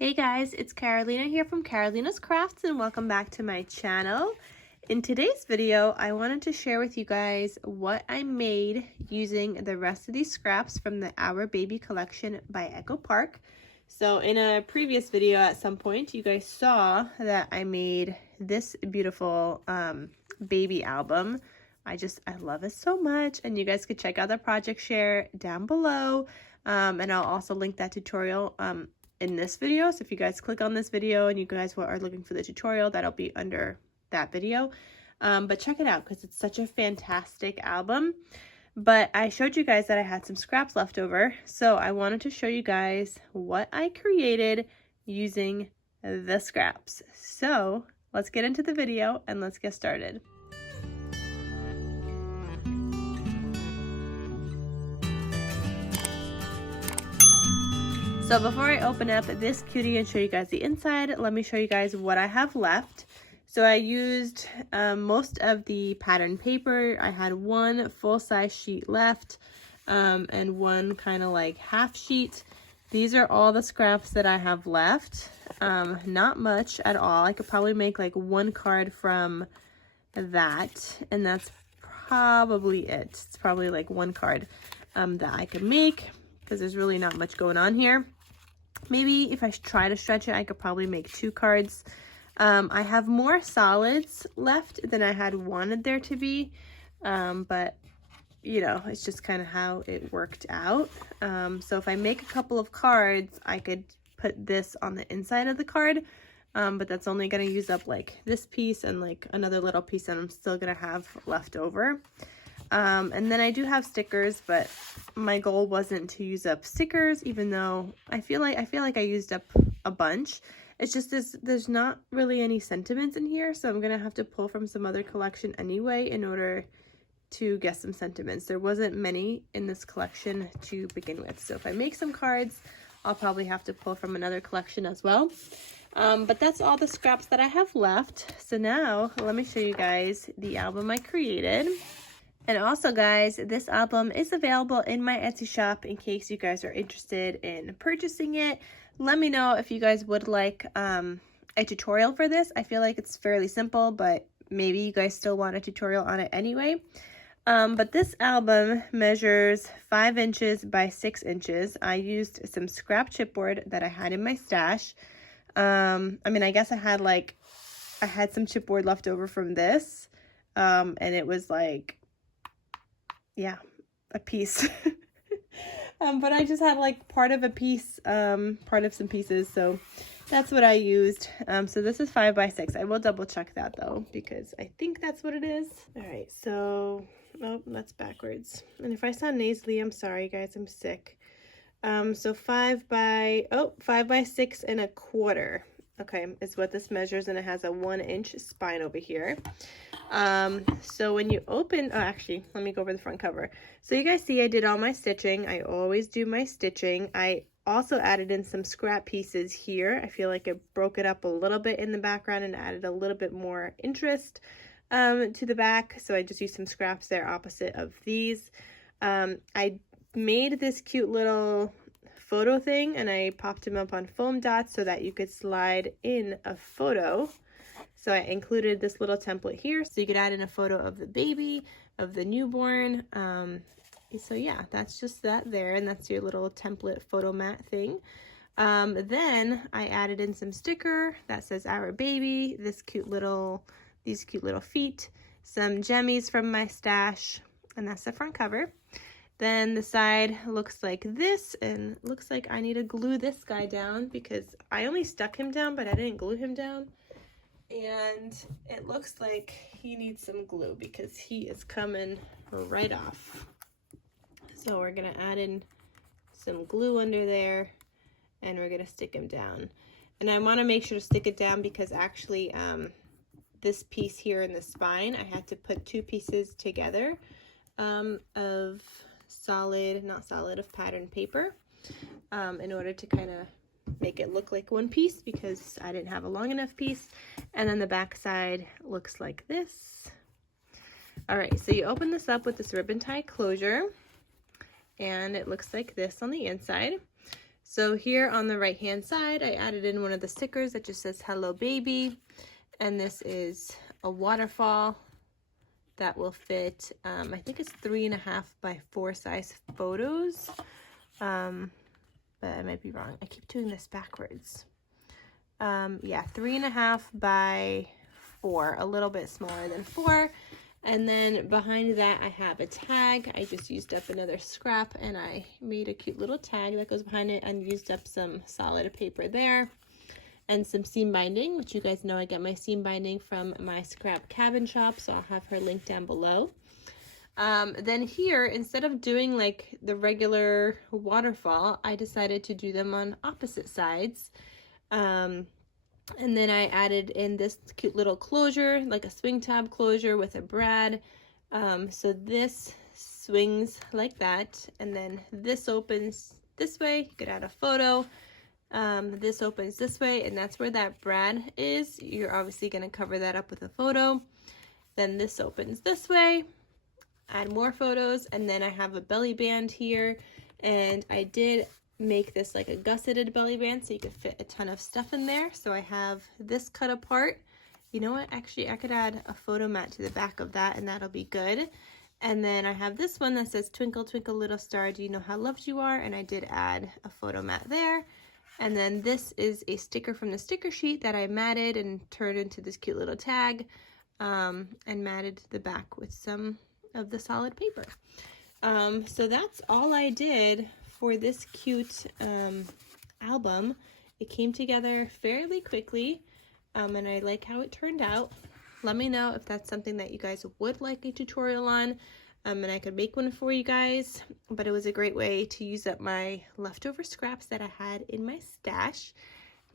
Hey guys, it's Carolina here from KarolinasKrafts and welcome back to my channel. In today's video, I wanted to share with you guys what I made using the rest of these scraps from the Our Baby collection by Echo Park. So in a previous video at some point, you guys saw that I made this beautiful baby album. I love it so much, and you guys could check out the project share down below, and I'll also link that tutorial in this video. So if you guys click on this video and you guys are looking for the tutorial, that'll be under that video. But check it out because it's such a fantastic album. But I showed you guys that I had some scraps left over, so I wanted to show you guys what I created using the scraps. So let's get into the video and let's get started. So before I open up this cutie and show you guys the inside, let me show you guys what I have left. So I used most of the pattern paper. I had one full-size sheet left and one kind of like half sheet. These are all the scraps that I have left. Not much at all. I could probably make like one card from that, and that's probably it. It's probably like one card that I could make because there's really not much going on here. Maybe if I try to stretch it, I could probably make two cards. I have more solids left than I had wanted there to be, but you know, it's just kind of how it worked out. So if I make a couple of cards, I could put this on the inside of the card, but that's only going to use up like this piece and like another little piece that I'm still going to have left over. And then I do have stickers, but my goal wasn't to use up stickers, even though I feel like I used up a bunch. It's just there's not really any sentiments in here, so I'm gonna have to pull from some other collection anyway in order to get some sentiments. There wasn't many in this collection to begin with, so if I make some cards, I'll probably have to pull from another collection as well. But that's all the scraps that I have left. So now let me show you guys the album I created. And also guys, this album is available in my Etsy shop in case you guys are interested in purchasing it. Let me know if you guys would like a tutorial for this. I feel like it's fairly simple, but maybe you guys still want a tutorial on it anyway. But this album measures 5 inches by 6 inches. I used some scrap chipboard that I had in my stash. I mean, I guess I had some chipboard left over from this, and it was like, yeah, a piece. But I just had like part of a piece, part of some pieces, so that's what I used. So this is 5 by 6. I will double check that though, because I think that's what it is. All right, so, oh, that's backwards. And if I sound nasally, I'm sorry guys, I'm sick. So 5 by 6 1/4. Okay, is what this measures, and it has a 1-inch spine over here. So when you open, oh, actually, let me go over the front cover. So you guys see I did all my stitching. I always do my stitching. I also added in some scrap pieces here. I feel like it broke it up a little bit in the background and added a little bit more interest to the back. So I just used some scraps there opposite of these. I made this cute little photo thing and I popped them up on foam dots so that you could slide in a photo. So I included this little template here so you could add in a photo of the baby, of the newborn. So yeah, that's just that there, and that's your little template photo mat thing. Then I added in some sticker that says Our Baby, these cute little feet, some jemmies from my stash, and that's the front cover. Then the side looks like this, and looks like I need to glue this guy down because I only stuck him down, but I didn't glue him down. And it looks like he needs some glue because he is coming right off. So we're gonna add in some glue under there and we're gonna stick him down. And I wanna make sure to stick it down because actually this piece here in the spine, I had to put 2 pieces together of pattern paper in order to kind of make it look like one piece because I didn't have a long enough piece. And then the back side looks like this. All right, so you open this up with this ribbon tie closure and it looks like this on the inside. So here on the right hand side, I added in one of the stickers that just says hello baby, and this is a waterfall that will fit, I think it's 3.5 by 4 size photos, but I might be wrong. I keep doing this backwards. Yeah, 3.5 by 4, a little bit smaller than 4. And then behind that I have a tag. I just used up another scrap and I made a cute little tag that goes behind it, and used up some solid paper there and some seam binding, which you guys know I get my seam binding from my scrap cabin shop, so I'll have her link down below. Then here, instead of doing like the regular waterfall, I decided to do them on opposite sides. And then I added in this cute little closure, like a swing tab closure with a brad. So this swings like that, and then this opens this way. You could add a photo. This opens this way, and that's where that brad is. You're obviously going to cover that up with a photo. Then this opens this way. Add more photos, and then I have a belly band here, and I did make this like a gusseted belly band so you could fit a ton of stuff in there. So I have this cut apart. You know what, actually I could add a photo mat to the back of that and that'll be good. And then I have this one that says twinkle twinkle little star, do you know how loved you are, and I did add a photo mat there. And then this is a sticker from the sticker sheet that I matted and turned into this cute little tag, and matted the back with some of the solid paper. So that's all I did for this cute album. It came together fairly quickly, and I like how it turned out. Let me know if that's something that you guys would like a tutorial on, and I could make one for you guys. But it was a great way to use up my leftover scraps that I had in my stash.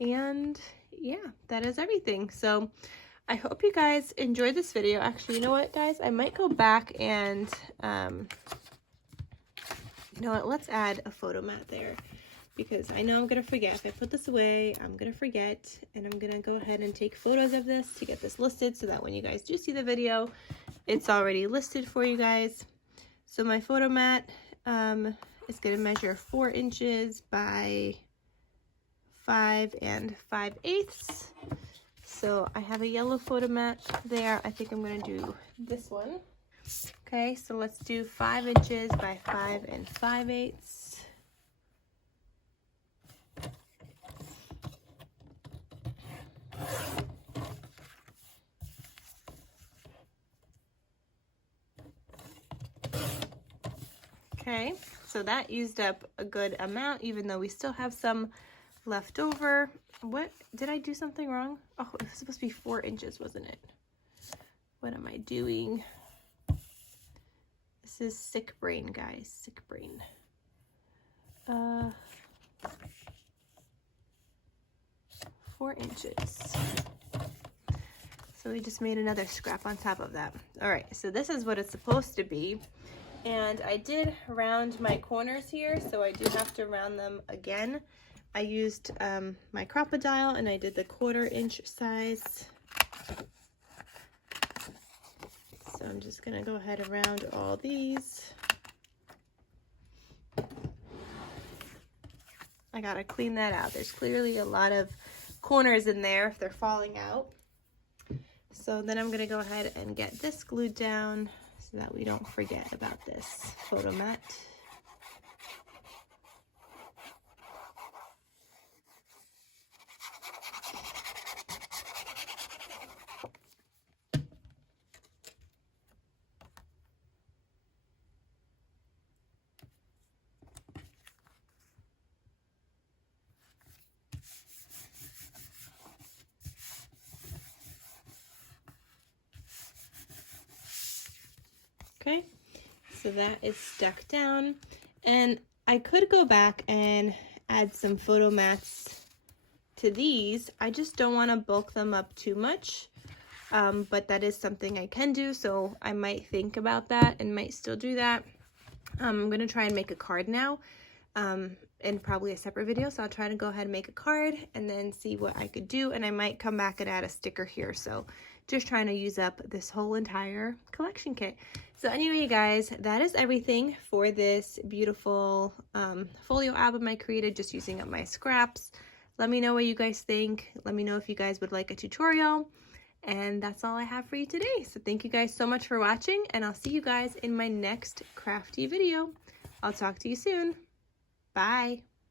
And yeah, that is everything. So I hope you guys enjoyed this video. Actually, you know what, guys? I might go back and you know what, let's add a photo mat there, because I know I'm going to forget. If I put this away, I'm going to forget, and I'm going to go ahead and take photos of this to get this listed so that when you guys do see the video, it's already listed for you guys. So my photo mat is going to measure 4 inches by 5 5/8. So I have a yellow photo mat there. I think I'm going to do this one. Okay, so let's do 5 inches by 5 5/8. Okay, so that used up a good amount, even though we still have some left over. What, did I do something wrong? Oh, it was supposed to be 4 inches, wasn't it? What am I doing? This is sick brain, guys, sick brain. 4 inches. So we just made another scrap on top of that. All right, so this is what it's supposed to be. And I did round my corners here, so I do have to round them again. I used my crocodile, and I did the 1/4 inch size. So I'm just gonna go ahead and round all these. I gotta clean that out. There's clearly a lot of corners in there if they're falling out. So then I'm gonna go ahead and get this glued down so that we don't forget about this photo mat. Okay, so that is stuck down, and I could go back and add some photo mats to these. I just don't want to bulk them up too much, but that is something I can do, so I might think about that and might still do that. I'm going to try and make a card now, in probably a separate video, so I'll try to go ahead and make a card and then see what I could do, and I might come back and add a sticker here. So just trying to use up this whole entire collection kit. So anyway, you guys, that is everything for this beautiful folio album I created just using up my scraps. Let me know what you guys think. Let me know if you guys would like a tutorial. And that's all I have for you today. So thank you guys so much for watching, and I'll see you guys in my next crafty video. I'll talk to you soon. Bye.